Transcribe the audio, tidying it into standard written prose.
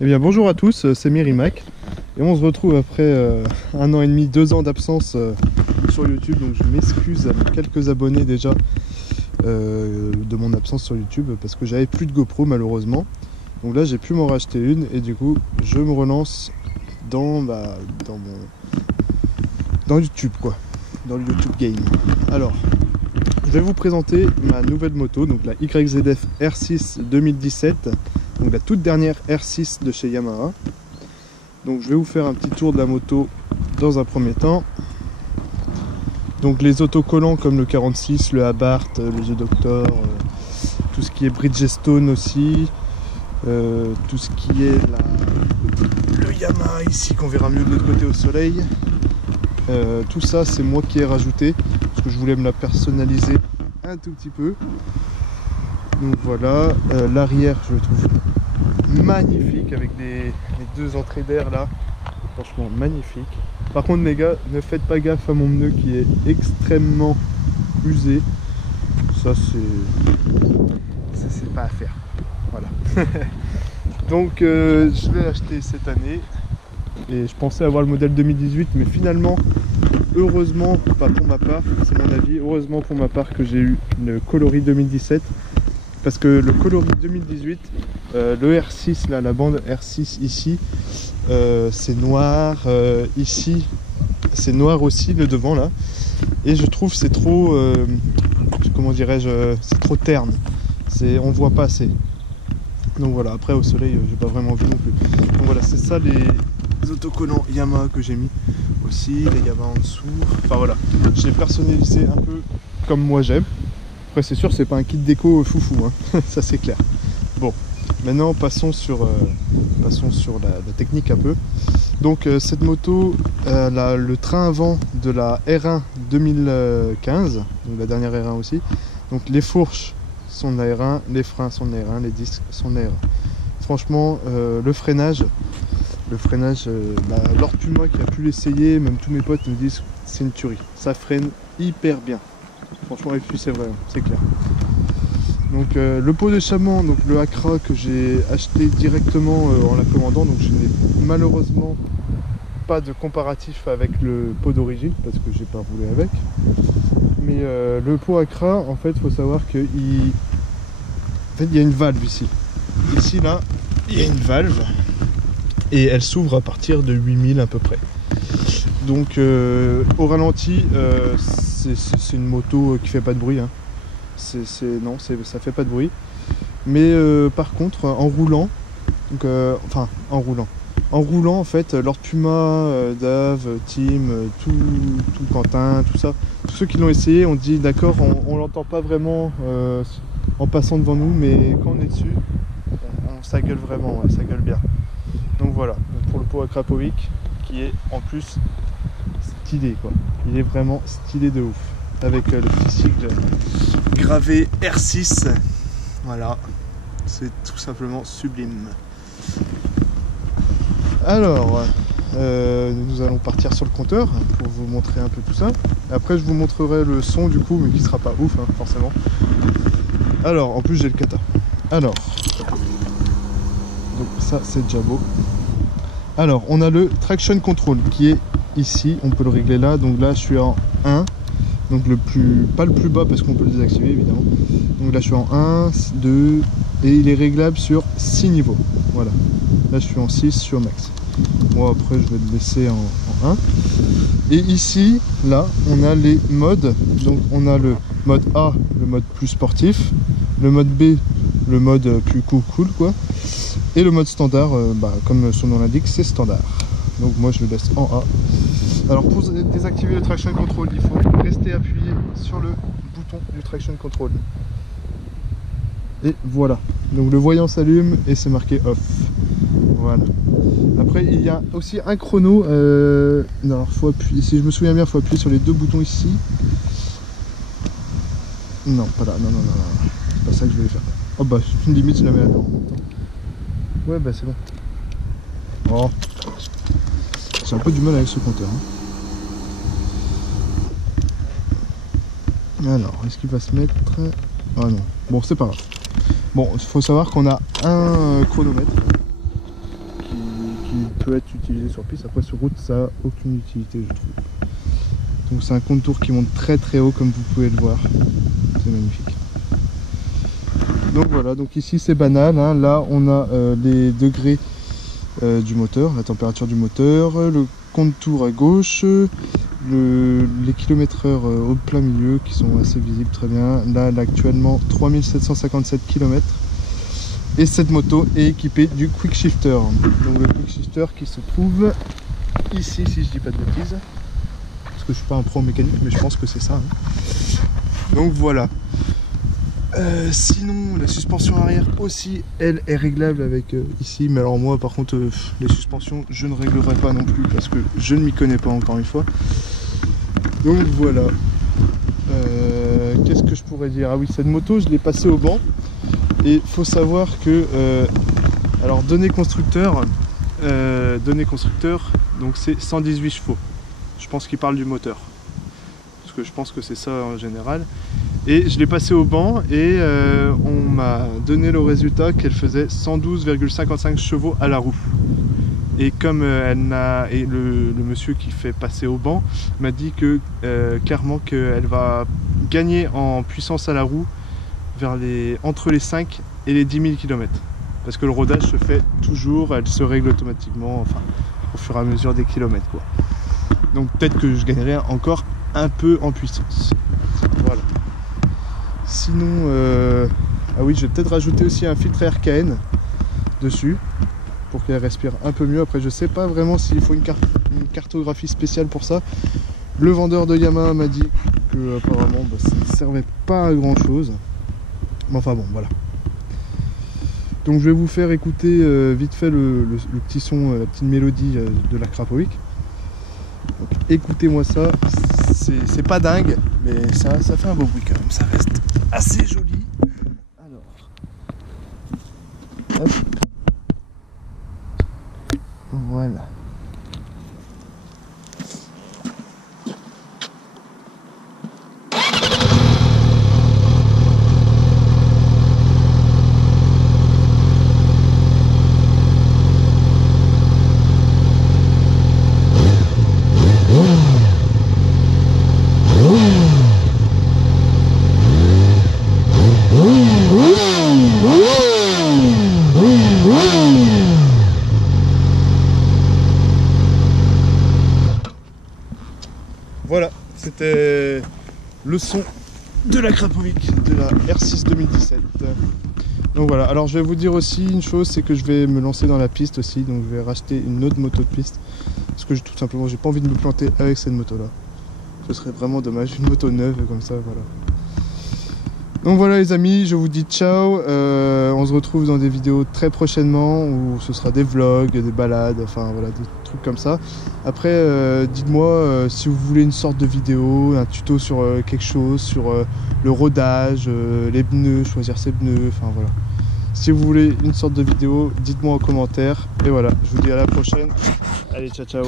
Eh bien bonjour à tous, c'est Mérimac et on se retrouve après 1 an et demi, 2 ans d'absence sur YouTube. Donc je m'excuse à mes quelques abonnés déjà de mon absence sur YouTube parce que j'avais plus de GoPro malheureusement. Donc là j'ai pu m'en racheter une et du coup je me relance dans YouTube quoi, dans le YouTube game. Alors je vais vous présenter ma nouvelle moto, donc la YZF R6 2017. Donc la toute dernière R6 de chez Yamaha. Donc je vais vous faire un petit tour de la moto dans un premier temps. Donc les autocollants comme le 46, le Abarth, le The Doctor, tout ce qui est Bridgestone aussi, tout ce qui est le Yamaha ici qu'on verra mieux de l'autre côté au soleil. Tout ça c'est moi qui ai rajouté parce que je voulais me la personnaliser un tout petit peu. Donc voilà, l'arrière je le trouve magnifique avec les deux entrées d'air là, franchement magnifique. Par contre les gars, ne faites pas gaffe à mon pneu qui est extrêmement usé. Ça c'est pas à faire. Voilà. Donc je l'ai acheté cette année et je pensais avoir le modèle 2018, mais finalement heureusement, pas pour ma part, c'est mon avis, heureusement pour ma part que j'ai eu le coloris 2017. Parce que le coloris 2018, le R6, là, la bande R6 ici, c'est noir, ici, c'est noir aussi, le devant là. Et je trouve c'est trop, comment dirais-je, c'est trop terne. On voit pas assez. Donc voilà, après au soleil, j'ai pas vraiment vu non plus. Donc voilà, c'est ça les autocollants Yamaha que j'ai mis aussi, les Yamaha en dessous. Enfin voilà, j'ai personnalisé un peu comme moi j'aime. Après c'est sûr c'est pas un kit déco foufou hein. Ça c'est clair. Bon, maintenant passons sur la technique un peu. Donc cette moto, le train avant de la R1 2015, donc la dernière R1 aussi. Donc les fourches sont de la R1, les freins sont de la R1, les disques sont de la R1. Franchement le freinage, Lord Puma qui a pu l'essayer, même tous mes potes me disent c'est une tuerie, ça freine hyper bien. Franchement, et puis c'est vrai, c'est clair. Donc le pot d'échappement, donc le Accra que j'ai acheté directement en la commandant, donc je n'ai malheureusement pas de comparatif avec le pot d'origine parce que j'ai pas roulé avec. Mais le pot Accra, en fait, il faut savoir que il y a une valve ici. Ici là, il y a une valve et elle s'ouvre à partir de 8000 à peu près. Donc au ralenti, c'est une moto qui fait pas de bruit hein. Ça fait pas de bruit. Mais par contre en roulant, donc en roulant en fait, Lord Puma, Dave, Tim, tout Quentin, tout ça, tous ceux qui l'ont essayé ont dit d'accord, on l'entend pas vraiment en passant devant nous, mais quand on est dessus, ça gueule vraiment, ouais, ça gueule bien. Donc voilà, donc pour le pot Akrapovic qui est en plus stylé quoi, il est vraiment stylé de ouf avec le petit sigle gravé R6. Voilà, c'est tout simplement sublime. Alors nous allons partir sur le compteur pour vous montrer un peu tout ça. Après je vous montrerai le son du coup, mais qui sera pas ouf hein, forcément. Alors en plus j'ai le kata. Alors donc ça c'est déjà beau. Alors on a le traction control qui est ici, on peut le régler là. Donc là je suis en 1, donc pas le plus bas parce qu'on peut le désactiver évidemment. Donc là je suis en 1, 2 et il est réglable sur 6 niveaux. Voilà, là je suis en 6 sur max. Moi après je vais le laisser en 1. Et ici, là on a les modes. Donc on a le mode A, le mode plus sportif, le mode B, le mode plus cool quoi. Et le mode standard, comme son nom l'indique, c'est standard. Donc moi je le laisse en A. Alors pour désactiver le traction control, il faut rester appuyé sur le bouton du traction control. Et voilà. Donc le voyant s'allume et c'est marqué off. Voilà. Après il y a aussi un chrono. Alors faut appuyer, si je me souviens bien, il faut appuyer sur les deux boutons ici. Non, pas là. Non. C'est pas ça que je voulais faire. Oh bah une limite je la mets là-dedans en même temps. Ouais bah c'est bon. Oh. J'ai un peu du mal avec ce compteur hein. Alors est-ce qu'il va se mettre? Ah non. Bon c'est pas grave. Bon il faut savoir qu'on a un chronomètre peut être utilisé sur piste. Après sur route ça n'a aucune utilité je trouve. Donc c'est un contour qui monte très très haut comme vous pouvez le voir. C'est magnifique. Donc voilà, donc ici c'est banal, hein. Là on a les degrés du moteur, la température du moteur, le contour à gauche, les kilomètres-heure au plein milieu qui sont assez visibles très bien. Là actuellement 3757 km. Et cette moto est équipée du quick shifter. Donc le quick shifter qui se trouve ici si je dis pas de bêtises. Parce que je suis pas un pro mécanique mais je pense que c'est ça. Hein. Donc voilà. Sinon la suspension arrière aussi elle est réglable avec ici. Mais alors moi par contre les suspensions je ne réglerai pas non plus parce que je ne m'y connais pas encore une fois. Donc voilà. Qu'est-ce que je pourrais dire? Ah oui, cette moto je l'ai passée au banc. Et il faut savoir que alors données constructeur donc c'est 118 chevaux. Je pense qu'il parle du moteur parce que je pense que c'est ça en général. Et je l'ai passé au banc et on m'a donné le résultat qu'elle faisait 112,55 chevaux à la roue. Et comme le monsieur qui fait passer au banc m'a dit que clairement qu'elle va gagner en puissance à la roue entre les 5 et les 10 000 km. Parce que le rodage se fait toujours, elle se règle automatiquement, enfin au fur et à mesure des kilomètres quoi. Donc peut-être que je gagnerai encore un peu en puissance. Voilà. Sinon, ah oui, je vais peut-être rajouter aussi un filtre RKN dessus pour qu'elle respire un peu mieux. Après je sais pas vraiment s'il faut une cartographie spéciale pour ça. Le vendeur de Yamaha m'a dit que apparemment ça ne servait pas à grand chose. Mais enfin bon, voilà. Donc je vais vous faire écouter vite fait le petit son, la petite mélodie de la Krapovic. Donc écoutez-moi ça, c'est pas dingue, mais ça fait un beau bruit quand même, ça reste assez joli. Alors, hop. Voilà. Voilà, c'était le son de la Krapovic de la R6 2017. Donc voilà, alors je vais vous dire aussi une chose, c'est que je vais me lancer dans la piste aussi, donc je vais racheter une autre moto de piste. Parce que tout simplement, j'ai pas envie de me planter avec cette moto là. Ce serait vraiment dommage, une moto neuve comme ça, voilà. Donc voilà les amis, je vous dis ciao, on se retrouve dans des vidéos très prochainement où ce sera des vlogs, des balades, enfin voilà, des trucs comme ça. Après, dites-moi si vous voulez une sorte de vidéo, un tuto sur quelque chose, sur le rodage, les pneus, choisir ses pneus, enfin voilà. Si vous voulez une sorte de vidéo, dites-moi en commentaire. Et voilà, je vous dis à la prochaine. Allez, ciao ciao.